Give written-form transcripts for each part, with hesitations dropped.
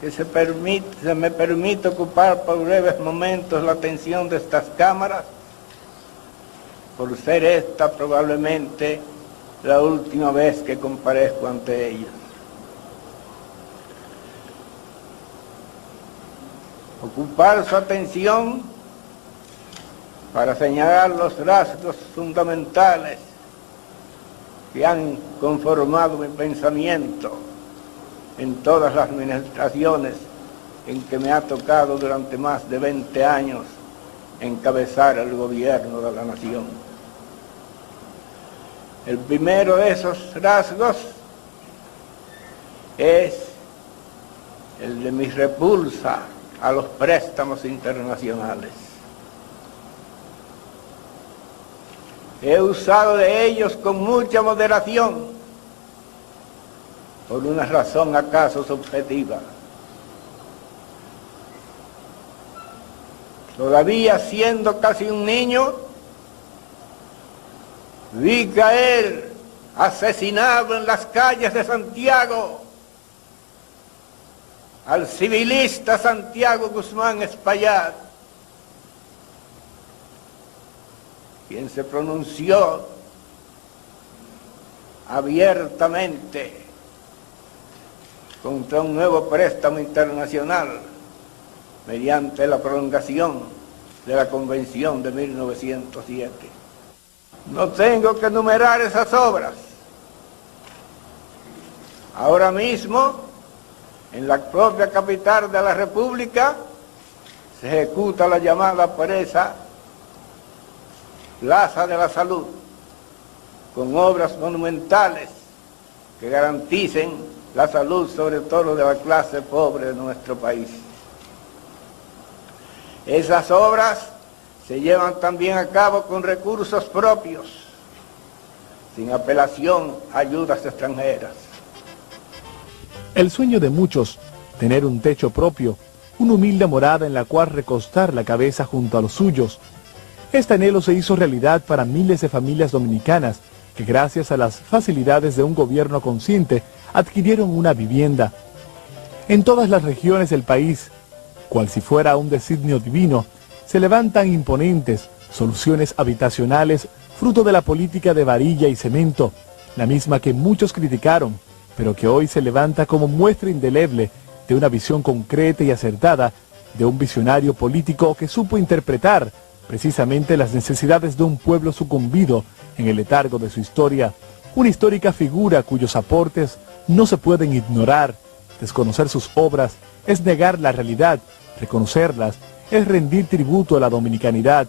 que se me permite ocupar por breves momentos la atención de estas cámaras, por ser esta probablemente la última vez que comparezco ante ellas. Ocupar su atención para señalar los rasgos fundamentales que han conformado mi pensamiento en todas las administraciones en que me ha tocado durante más de 20 años encabezar el gobierno de la nación. El primero de esos rasgos es el de mi repulsa a los préstamos internacionales. He usado de ellos con mucha moderación, por una razón acaso subjetiva. Todavía siendo casi un niño, vi caer asesinado en las calles de Santiago al civilista Santiago Guzmán Espaillat, quien se pronunció abiertamente contra un nuevo préstamo internacional mediante la prolongación de la Convención de 1907. No tengo que enumerar esas obras. Ahora mismo, en la propia capital de la República, se ejecuta la llamada por esa Plaza de la Salud, con obras monumentales que garanticen la salud, sobre todo de la clase pobre de nuestro país. Esas obras se llevan también a cabo con recursos propios, sin apelación a ayudas extranjeras. El sueño de muchos, tener un techo propio, una humilde morada en la cual recostar la cabeza junto a los suyos. Este anhelo se hizo realidad para miles de familias dominicanas que gracias a las facilidades de un gobierno consciente adquirieron una vivienda. En todas las regiones del país, cual si fuera un designio divino, se levantan imponentes soluciones habitacionales fruto de la política de varilla y cemento, la misma que muchos criticaron, pero que hoy se levanta como muestra indeleble de una visión concreta y acertada de un visionario político que supo interpretar precisamente las necesidades de un pueblo sucumbido en el letargo de su historia, una histórica figura cuyos aportes no se pueden ignorar. Desconocer sus obras es negar la realidad, reconocerlas es rendir tributo a la dominicanidad,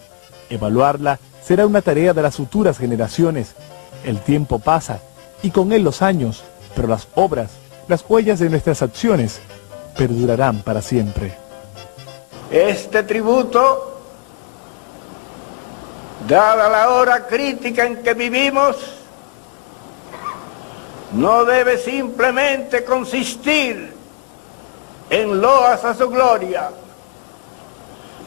evaluarla será una tarea de las futuras generaciones. El tiempo pasa y con él los años, pero las obras, las huellas de nuestras acciones perdurarán para siempre. Este tributo, dada la hora crítica en que vivimos, no debe simplemente consistir en loas a su gloria,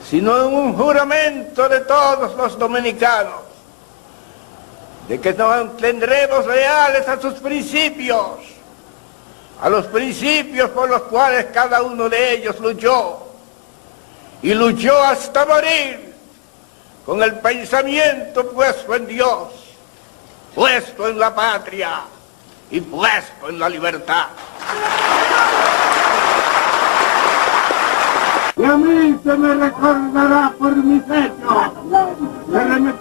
sino en un juramento de todos los dominicanos, de que nos mantendremos leales a sus principios, a los principios por los cuales cada uno de ellos luchó, y luchó hasta morir, con el pensamiento puesto en Dios, puesto en la patria y puesto en la libertad. Y a mí se me recordará por mis hechos, se me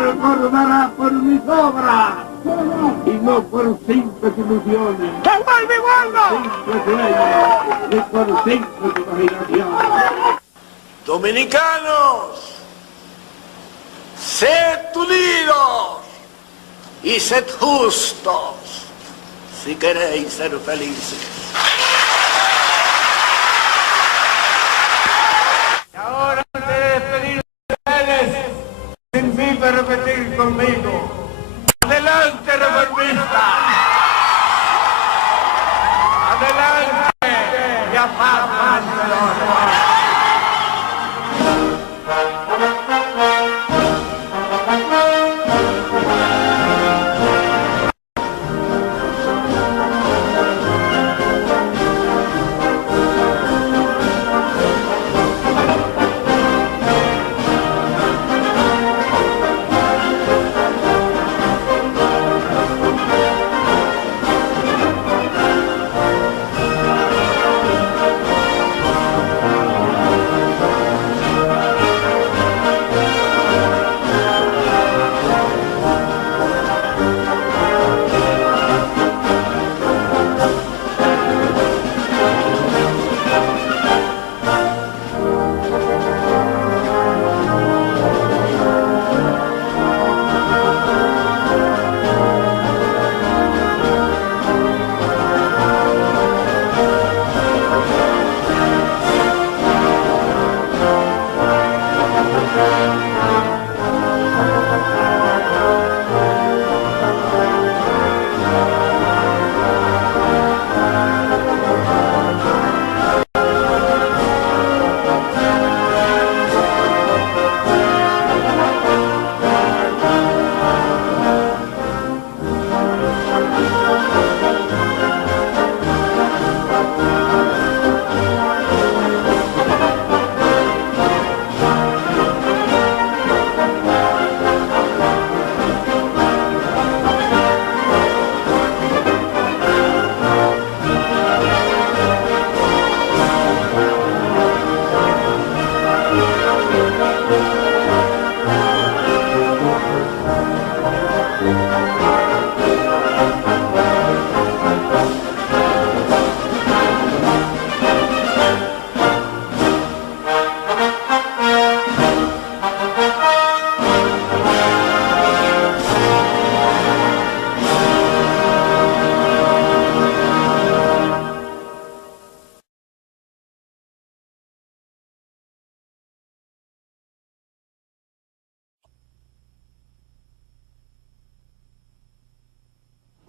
recordará por mis obras, y no por simples ilusiones, simples sueños, ni por simples imaginaciones. Dominicanos, sed unidos y sed justos si queréis ser felices. Y ahora, antes de despedirme de ustedes, les invito a repetir conmigo: ¡adelante, reformista! ¡Adelante! ¡Y a paz!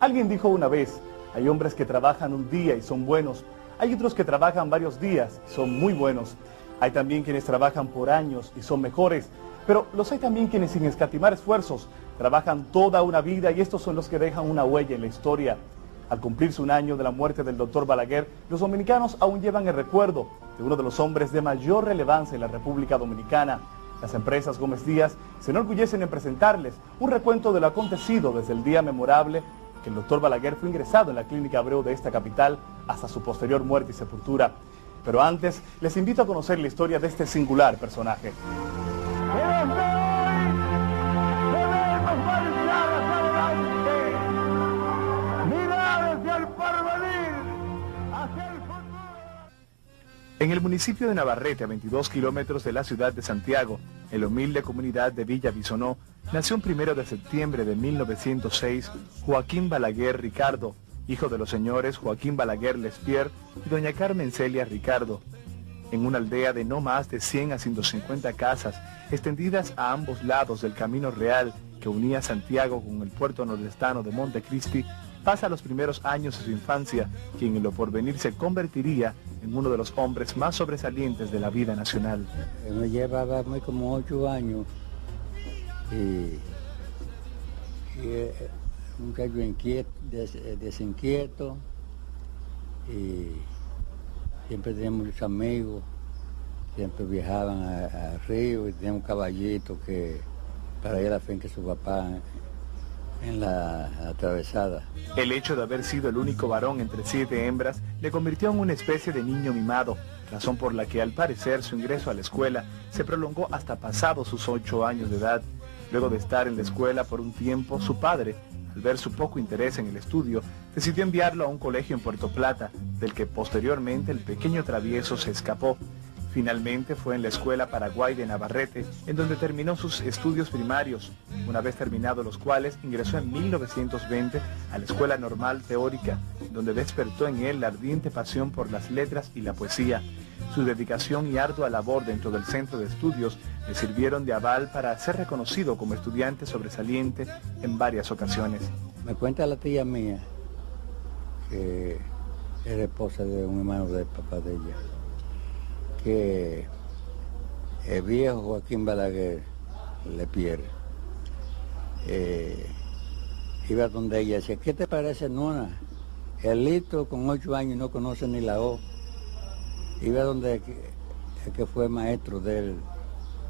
Alguien dijo una vez, hay hombres que trabajan un día y son buenos, hay otros que trabajan varios días y son muy buenos, hay también quienes trabajan por años y son mejores, pero los hay también quienes sin escatimar esfuerzos trabajan toda una vida y estos son los que dejan una huella en la historia. Al cumplirse un año de la muerte del Dr. Balaguer, los dominicanos aún llevan el recuerdo de uno de los hombres de mayor relevancia en la República Dominicana. Las empresas Gómez Díaz se enorgullecen en presentarles un recuento de lo acontecido desde el día memorable que el Dr. Balaguer fue ingresado en la Clínica Abreu de esta capital hasta su posterior muerte y sepultura. Pero antes, les invito a conocer la historia de este singular personaje. En el municipio de Navarrete, a 22 kilómetros de la ciudad de Santiago, en la humilde comunidad de Villa Bisonó, nació un 1 de septiembre de 1906 Joaquín Balaguer Ricardo, hijo de los señores Joaquín Balaguer Lespierre y doña Carmen Celia Ricardo. En una aldea de no más de 100 a 150 casas, extendidas a ambos lados del camino real que unía Santiago con el puerto nordestano de Montecristi, pasa los primeros años de su infancia, quien en lo porvenir se convertiría en uno de los hombres más sobresalientes de la vida nacional. Me llevaba como 8 años y un muchacho inquieto, desinquieto, y siempre teníamos muchos amigos, siempre viajaban a Río y teníamos un caballito que para ir a la finca de su papá en la atravesada. El hecho de haber sido el único varón entre 7 hembras le convirtió en una especie de niño mimado, razón por la que al parecer su ingreso a la escuela se prolongó hasta pasados sus 8 años de edad. Luego de estar en la escuela por un tiempo, su padre, al ver su poco interés en el estudio, decidió enviarlo a un colegio en Puerto Plata, del que posteriormente el pequeño travieso se escapó. Finalmente fue en la Escuela Paraguay de Navarrete, en donde terminó sus estudios primarios, una vez terminados los cuales ingresó en 1920 a la Escuela Normal Teórica, donde despertó en él la ardiente pasión por las letras y la poesía. Su dedicación y ardua labor dentro del centro de estudios le sirvieron de aval para ser reconocido como estudiante sobresaliente en varias ocasiones. Me cuenta la tía mía, que era esposa de un hermano del papá de ella, que el viejo Joaquín Balaguer Lespierre iba donde ella, decía, ¿qué te parece, nona? El Lito con 8 años no conoce ni la O. Iba donde el que fue maestro de él,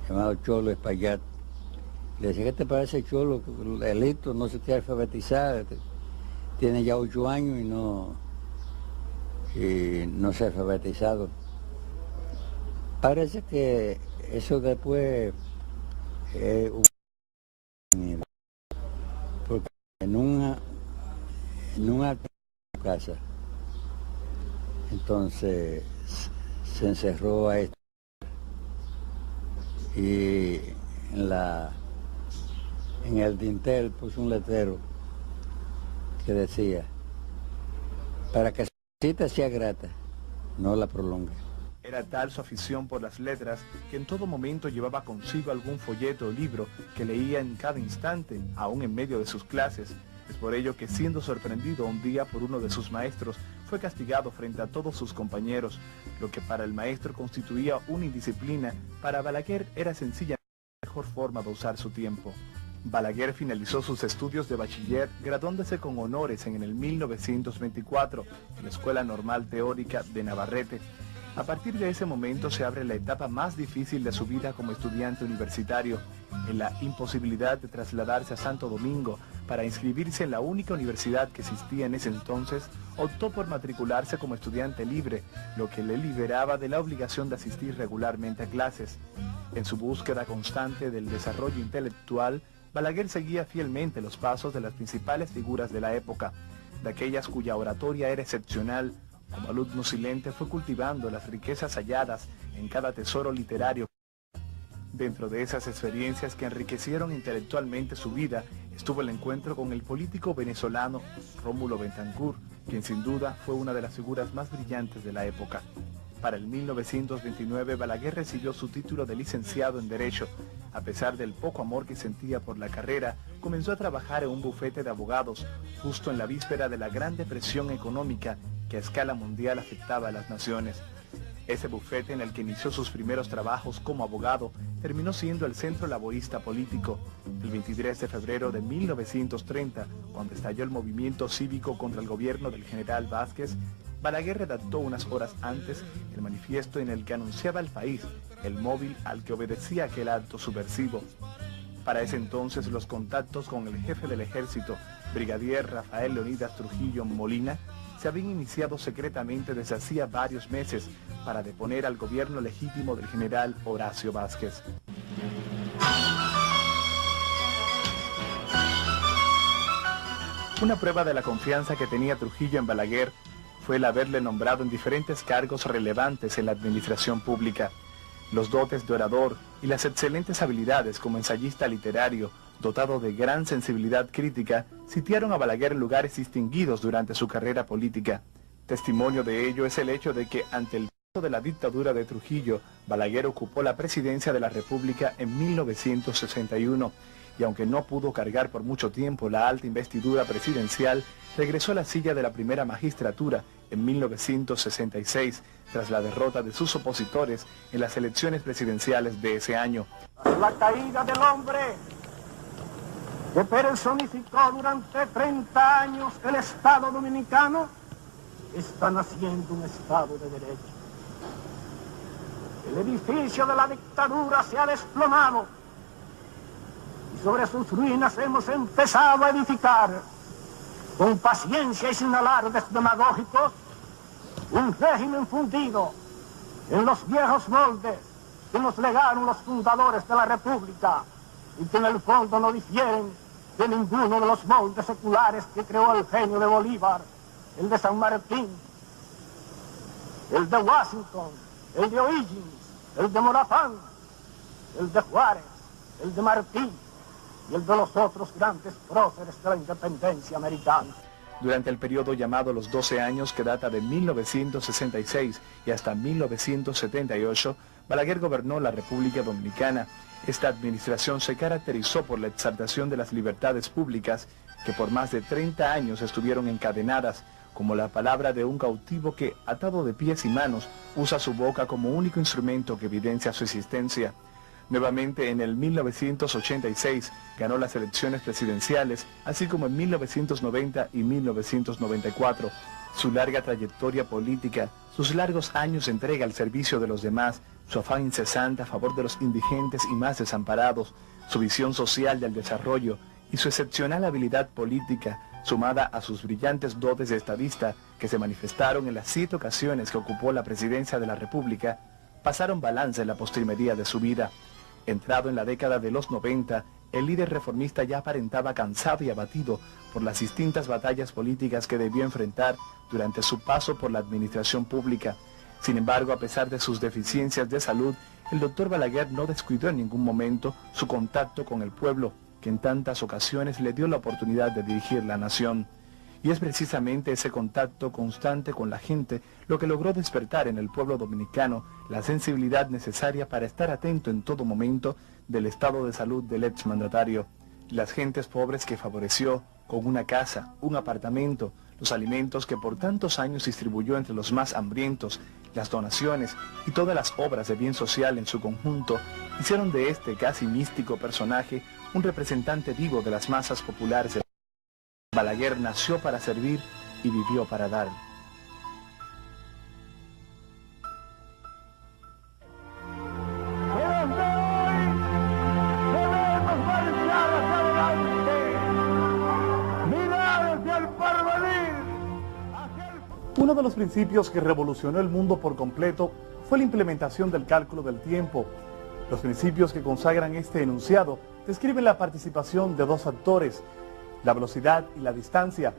llamado Cholo Espaillat. Le decía, ¿qué te parece, Cholo? El Lito no se quiere alfabetizar, tiene ya 8 años y no se ha alfabetizado. Parece que eso después porque en una casa, entonces se encerró a esto y en el dintel puso un letrero que decía, para que su cita sea grata, no la prolongue. Era tal su afición por las letras que en todo momento llevaba consigo algún folleto o libro que leía en cada instante, aún en medio de sus clases. Es por ello que, siendo sorprendido un día por uno de sus maestros, fue castigado frente a todos sus compañeros. Lo que para el maestro constituía una indisciplina, para Balaguer era sencillamente la mejor forma de usar su tiempo. Balaguer finalizó sus estudios de bachiller graduándose con honores en el 1924 en la Escuela Normal Teórica de Navarrete. A partir de ese momento se abre la etapa más difícil de su vida como estudiante universitario, en la imposibilidad de trasladarse a Santo Domingo para inscribirse en la única universidad que existía en ese entonces. Optó por matricularse como estudiante libre, lo que le liberaba de la obligación de asistir regularmente a clases. En su búsqueda constante del desarrollo intelectual, Balaguer seguía fielmente los pasos de las principales figuras de la época, de aquellas cuya oratoria era excepcional. Como alumno silente fue cultivando las riquezas halladas en cada tesoro literario. Dentro de esas experiencias que enriquecieron intelectualmente su vida, estuvo el encuentro con el político venezolano Rómulo Betancourt, quien sin duda fue una de las figuras más brillantes de la época. Para el 1929, Balaguer recibió su título de licenciado en Derecho. A pesar del poco amor que sentía por la carrera, comenzó a trabajar en un bufete de abogados justo en la víspera de la Gran Depresión económica que a escala mundial afectaba a las naciones. Ese bufete en el que inició sus primeros trabajos como abogado terminó siendo el centro laborista político. El 23 de febrero de 1930, cuando estalló el movimiento cívico contra el gobierno del general Vázquez, Balaguer redactó unas horas antes el manifiesto en el que anunciaba al país el móvil al que obedecía aquel acto subversivo. Para ese entonces los contactos con el jefe del ejército, brigadier Rafael Leonidas Trujillo Molina, se habían iniciado secretamente desde hacía varios meses para deponer al gobierno legítimo del general Horacio Vázquez. Una prueba de la confianza que tenía Trujillo en Balaguer fue el haberle nombrado en diferentes cargos relevantes en la administración pública. Los dotes de orador y las excelentes habilidades como ensayista literario, dotado de gran sensibilidad crítica, sitiaron a Balaguer en lugares distinguidos durante su carrera política. Testimonio de ello es el hecho de que, ante el paso de la dictadura de Trujillo, Balaguer ocupó la presidencia de la República en 1961, y aunque no pudo cargar por mucho tiempo la alta investidura presidencial, regresó a la silla de la primera magistratura en 1966, tras la derrota de sus opositores en las elecciones presidenciales de ese año. La caída del hombre que personificó durante 30 años el Estado dominicano, está naciendo un Estado de derecho. El edificio de la dictadura se ha desplomado y sobre sus ruinas hemos empezado a edificar, con paciencia y sin alardes demagógicos, un régimen fundido en los viejos moldes que nos legaron los fundadores de la República y que en el fondo no difieren de ninguno de los moldes seculares que creó el genio de Bolívar, el de San Martín, el de Washington, el de O'Higgins, el de Morazán, el de Juárez, el de Martí y el de los otros grandes próceres de la independencia americana. Durante el periodo llamado los 12 años, que data de 1966 y hasta 1978, Balaguer gobernó la República Dominicana. Esta administración se caracterizó por la exaltación de las libertades públicas, que por más de 30 años estuvieron encadenadas, como la palabra de un cautivo que, atado de pies y manos, usa su boca como único instrumento que evidencia su existencia. Nuevamente en el 1986 ganó las elecciones presidenciales, así como en 1990 y 1994. Su larga trayectoria política, sus largos años de entrega al servicio de los demás, su afán incesante a favor de los indigentes y más desamparados, su visión social del desarrollo y su excepcional habilidad política, sumada a sus brillantes dotes de estadista que se manifestaron en las 7 ocasiones que ocupó la presidencia de la República, pasaron balance en la postrimería de su vida. Entrado en la década de los 90, el líder reformista ya aparentaba cansado y abatido por las distintas batallas políticas que debió enfrentar durante su paso por la administración pública. Sin embargo, a pesar de sus deficiencias de salud, el doctor Balaguer no descuidó en ningún momento su contacto con el pueblo, que en tantas ocasiones le dio la oportunidad de dirigir la nación. Y es precisamente ese contacto constante con la gente lo que logró despertar en el pueblo dominicano la sensibilidad necesaria para estar atento en todo momento del estado de salud del exmandatario. Las gentes pobres que favoreció con una casa, un apartamento, los alimentos que por tantos años distribuyó entre los más hambrientos, las donaciones y todas las obras de bien social en su conjunto, hicieron de este casi místico personaje un representante vivo de las masas populares. Balaguer nació para servir y vivió para dar. Uno de los principios que revolucionó el mundo por completo fue la implementación del cálculo del tiempo. Los principios que consagran este enunciado describen la participación de 2 factores, la velocidad y la distancia.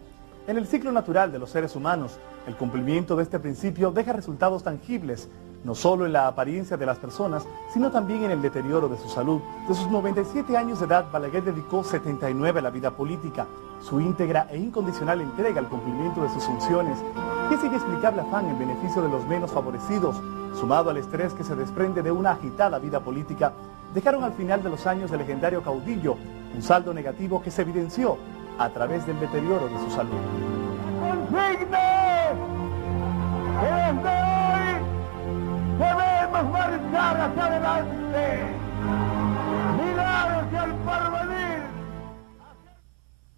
En el ciclo natural de los seres humanos, el cumplimiento de este principio deja resultados tangibles, no solo en la apariencia de las personas, sino también en el deterioro de su salud. De sus 97 años de edad, Balaguer dedicó 79 a la vida política. Su íntegra e incondicional entrega al cumplimiento de sus funciones y ese inexplicable afán en beneficio de los menos favorecidos, sumado al estrés que se desprende de una agitada vida política, dejaron al final de los años del legendario caudillo un saldo negativo que se evidenció a través del deterioro de su salud. ¡Consigne! ¡Que desde hoy debemos marchar hacia adelante! ¡Mirar hacia el porvenir!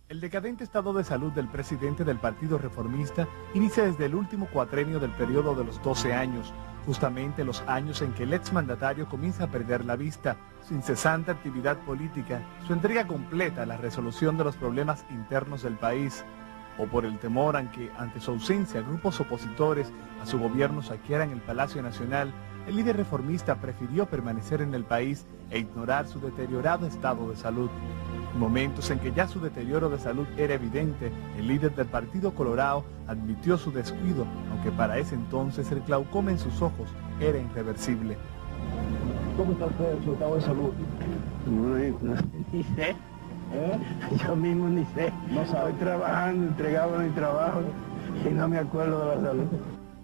El decadente estado de salud del presidente del Partido Reformista inicia desde el último cuatrenio del periodo de los 12 años, justamente los años en que el exmandatario comienza a perder la vista. Su incesante actividad política, su entrega completa a la resolución de los problemas internos del país, o por el temor a que ante su ausencia grupos opositores a su gobierno saquearan el Palacio Nacional, el líder reformista prefirió permanecer en el país e ignorar su deteriorado estado de salud. En momentos en que ya su deterioro de salud era evidente, el líder del Partido Colorado admitió su descuido, aunque para ese entonces el glaucoma en sus ojos era irreversible. ¿Cómo está usted en su estado de salud? Ni sé. Yo mismo ni sé. No sabe. Estoy trabajando, entregado en mi trabajo y no me acuerdo de la salud.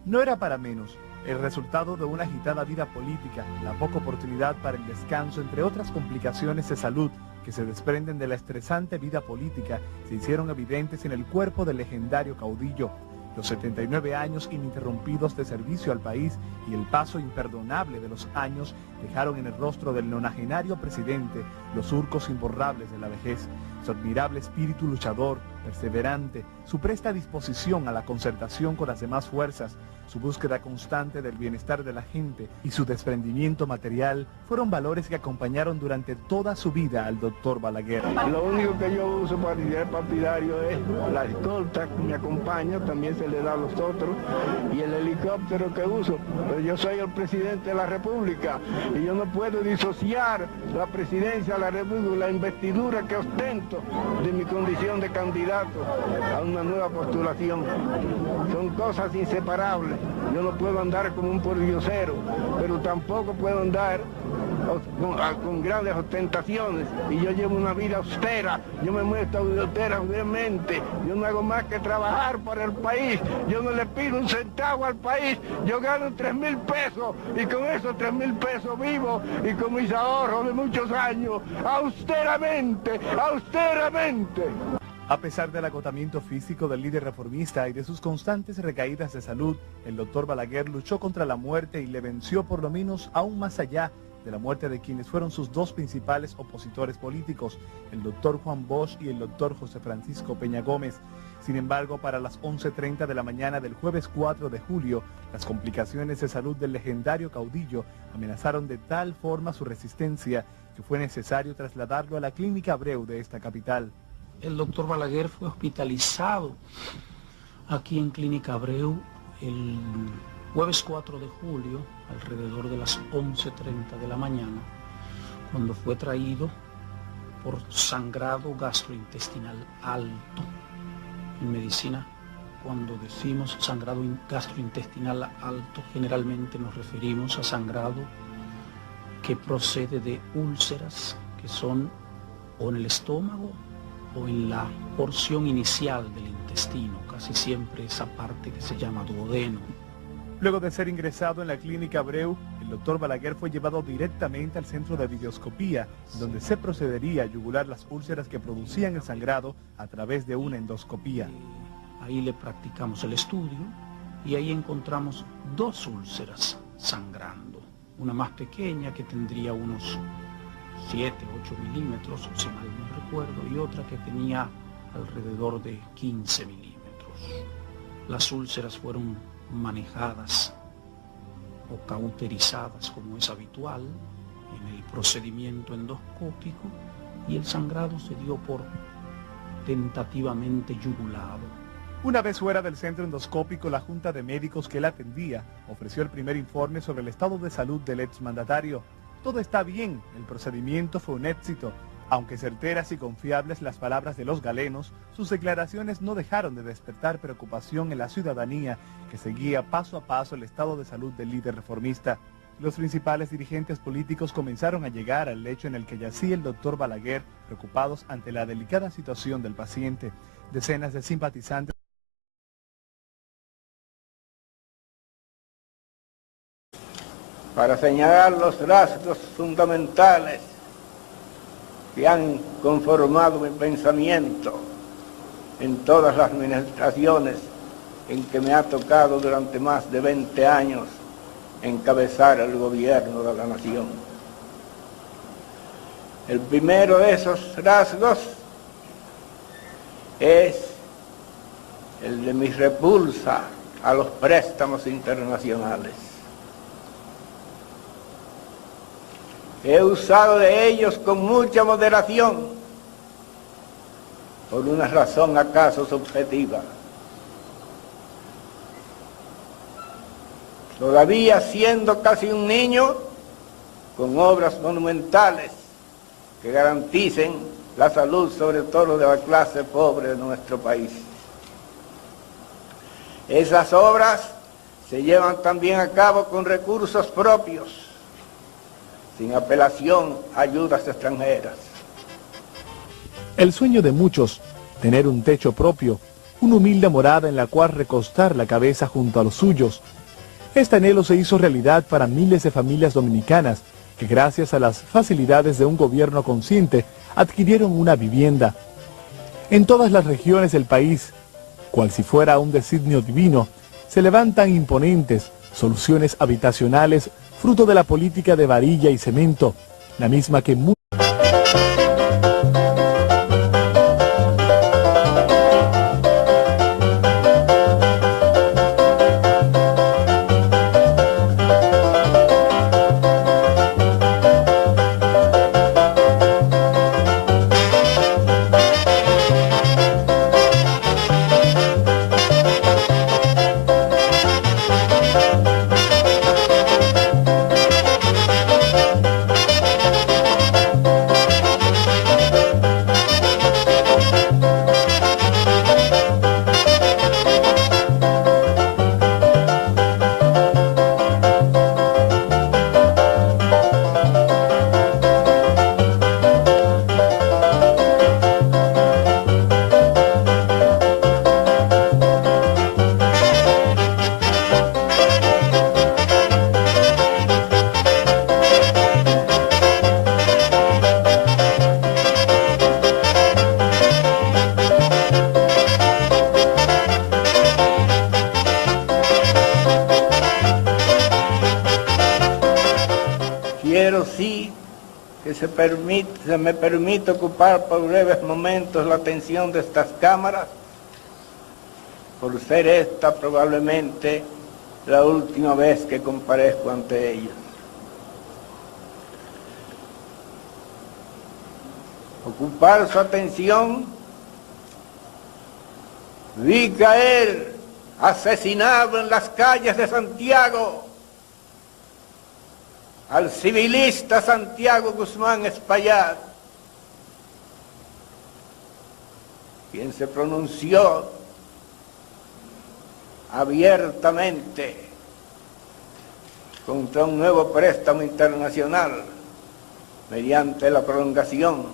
No era para menos. El resultado de una agitada vida política, la poca oportunidad para el descanso, entre otras complicaciones de salud que se desprenden de la estresante vida política, se hicieron evidentes en el cuerpo del legendario caudillo. Los 79 años ininterrumpidos de servicio al país y el paso imperdonable de los años dejaron en el rostro del nonagenario presidente los surcos imborrables de la vejez. Su admirable espíritu luchador, perseverante, su presta disposición a la concertación con las demás fuerzas, su búsqueda constante del bienestar de la gente y su desprendimiento material fueron valores que acompañaron durante toda su vida al doctor Balaguer. Lo único que yo uso para ir partidario es la escolta que me acompaña, también se le da a los otros, y el helicóptero que uso. Pero yo soy el presidente de la República y yo no puedo disociar la presidencia de la República, la investidura que ostento de mi condición de candidato a una nueva postulación. Son cosas inseparables. Yo no puedo andar como un pordiosero, pero tampoco puedo andar con grandes ostentaciones, y yo llevo una vida austera, yo me muestro austera, obviamente, yo no hago más que trabajar para el país, yo no le pido un centavo al país, yo gano 3.000 pesos y con esos 3.000 pesos vivo y con mis ahorros de muchos años, austeramente, austeramente. A pesar del agotamiento físico del líder reformista y de sus constantes recaídas de salud, el doctor Balaguer luchó contra la muerte y le venció por lo menos aún más allá de la muerte de quienes fueron sus dos principales opositores políticos, el doctor Juan Bosch y el doctor José Francisco Peña Gómez. Sin embargo, para las 11:30 de la mañana del jueves 4 de julio, las complicaciones de salud del legendario caudillo amenazaron de tal forma su resistencia que fue necesario trasladarlo a la Clínica Abreu de esta capital. El doctor Balaguer fue hospitalizado aquí en Clínica Abreu el jueves 4 de julio, alrededor de las 11:30 de la mañana, cuando fue traído por sangrado gastrointestinal alto. En medicina, cuando decimos sangrado gastrointestinal alto, generalmente nos referimos a sangrado que procede de úlceras que son o en el estómago o en la porción inicial del intestino, casi siempre esa parte que se llama duodeno. Luego de ser ingresado en la Clínica Abreu, el doctor Balaguer fue llevado directamente al centro de videoscopía, donde se procedería a yugular las úlceras que producían el sangrado a través de una endoscopía. Ahí le practicamos el estudio y ahí encontramos dos úlceras sangrando. Una más pequeña que tendría unos 7, 8 milímetros, si mal no recuerdo, y otra que tenía alrededor de 15 milímetros. Las úlceras fueron manejadas o cauterizadas como es habitual en el procedimiento endoscópico y el sangrado se dio por tentativamente yugulado. Una vez fuera del centro endoscópico, la junta de médicos que la atendía ofreció el primer informe sobre el estado de salud del exmandatario. Todo está bien, el procedimiento fue un éxito, Aunque certeras y confiables las palabras de los galenos, sus declaraciones no dejaron de despertar preocupación en la ciudadanía que seguía paso a paso el estado de salud del líder reformista. Los principales dirigentes políticos comenzaron a llegar al lecho en el que yacía el doctor Balaguer, preocupados ante la delicada situación del paciente. Decenas de simpatizantes para señalar los rasgos fundamentales que han conformado mi pensamiento en todas las administraciones en que me ha tocado durante más de 20 años encabezar el gobierno de la nación. El primero de esos rasgos es el de mi repulsa a los préstamos internacionales. He usado de ellos con mucha moderación, por una razón acaso subjetiva. Todavía siendo casi un niño, con obras monumentales que garanticen la salud, sobre todo de la clase pobre de nuestro país. Esas obras se llevan también a cabo con recursos propios, sin apelación a ayudas extranjeras. El sueño de muchos, tener un techo propio, una humilde morada en la cual recostar la cabeza junto a los suyos. Este anhelo se hizo realidad para miles de familias dominicanas que gracias a las facilidades de un gobierno consciente adquirieron una vivienda. En todas las regiones del país, cual si fuera un designio divino, se levantan imponentes soluciones habitacionales fruto de la política de varilla y cemento, la misma que Quiero sí que se me permite ocupar por breves momentos la atención de estas cámaras, por ser esta probablemente la última vez que comparezco ante ellos. Ocupar su atención, vi caer asesinado en las calles de Santiago al civilista Santiago Guzmán Espaillat, quien se pronunció abiertamente contra un nuevo préstamo internacional mediante la prolongación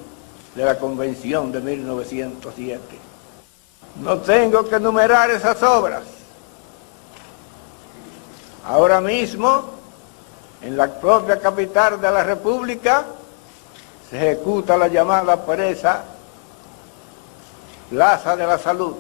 de la Convención de 1907. No tengo que enumerar esas obras. Ahora mismo, en la propia capital de la República, se ejecuta la llamada presa Plaza de la Salud.